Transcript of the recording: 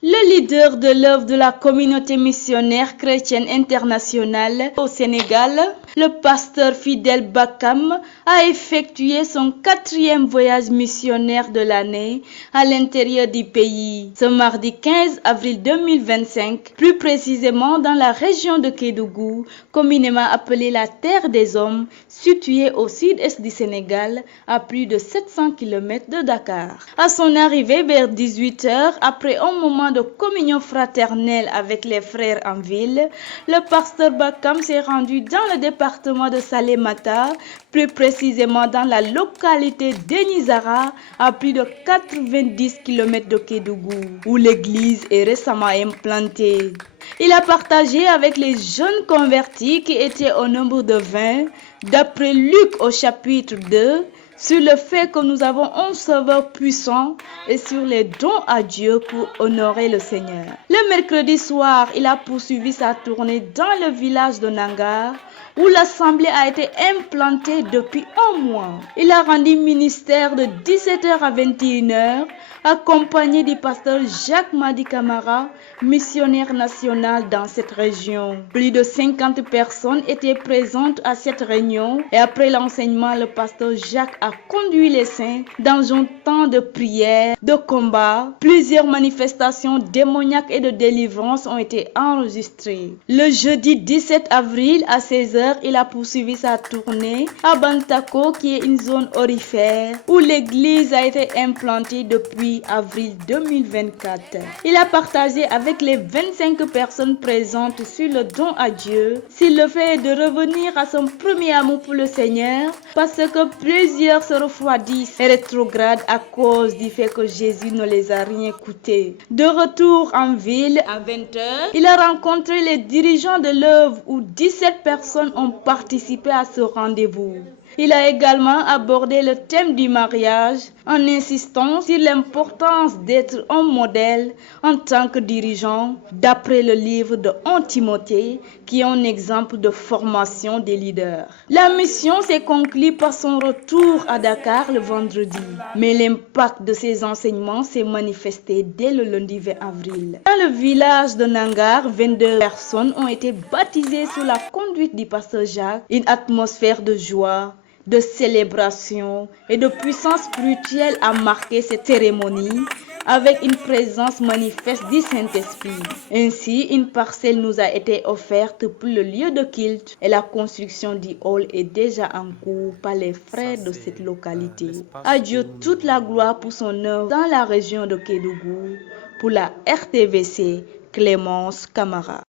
Le leader de l'œuvre de la communauté missionnaire chrétienne internationale au Sénégal, le pasteur Fidel Bakam, a effectué son 4e voyage missionnaire de l'année à l'intérieur du pays. Ce mardi 15 avril 2025, plus précisément dans la région de Kédougou, communément appelée la Terre des Hommes, située au sud-est du Sénégal, à plus de 700 km de Dakar. À son arrivée vers 18 h, après un moment de communion fraternelle avec les frères en ville, le pasteur Bakam s'est rendu dans le département de Salémata, plus précisément dans la localité d'Enizara, à plus de 90 km de Kédougou, où l'église est récemment implantée. Il a partagé avec les jeunes convertis qui étaient au nombre de 20, d'après Luc au chapitre 2, sur le fait que nous avons un sauveur puissant et sur les dons à Dieu pour honorer le Seigneur. Le mercredi soir, il a poursuivi sa tournée dans le village de Nangar, où l'assemblée a été implantée depuis un mois. Il a rendu ministère de 17 h à 21 h, accompagné du pasteur Jacques Madi Camara, missionnaire national dans cette région. Plus de 50 personnes étaient présentes à cette réunion et après l'enseignement, le pasteur Jacques a conduit les saints dans un temps de prière, de combat. Plusieurs manifestations démoniaques et de délivrance ont été enregistrées. Le jeudi 17 avril à 16 h, il a poursuivi sa tournée à Bantako, qui est une zone aurifère où l'église a été implantée depuis avril 2024. Il a partagé avec les 25 personnes présentes sur le don à Dieu, sur le fait de revenir à son premier amour pour le Seigneur, parce que plusieurs se refroidissent et rétrogradent à cause du fait que Jésus ne les a rien coûté. De retour en ville à 20 h, il a rencontré les dirigeants de l'œuvre où 17 personnes ont participé à ce rendez-vous. Il a également abordé le thème du mariage en insistant sur l'importance d'être un modèle en tant que dirigeant, d'après le livre de 1 Timothée, qui est un exemple de formation des leaders. La mission s'est conclue par son retour à Dakar le vendredi, mais l'impact de ses enseignements s'est manifesté dès le lundi 20 avril. Dans le village de Nangar, 22 personnes ont été baptisées sous la conduite du pasteur Jacques. Une atmosphère de joie, de célébration et de puissance spirituelle a marqué cette cérémonie avec une présence manifeste du Saint-Esprit. Ainsi, une parcelle nous a été offerte pour le lieu de culte et la construction du hall est déjà en cours par les frères de cette localité. À Dieu toute la gloire pour son œuvre dans la région de Kédougou. Pour la RTVC, Clémence Camara.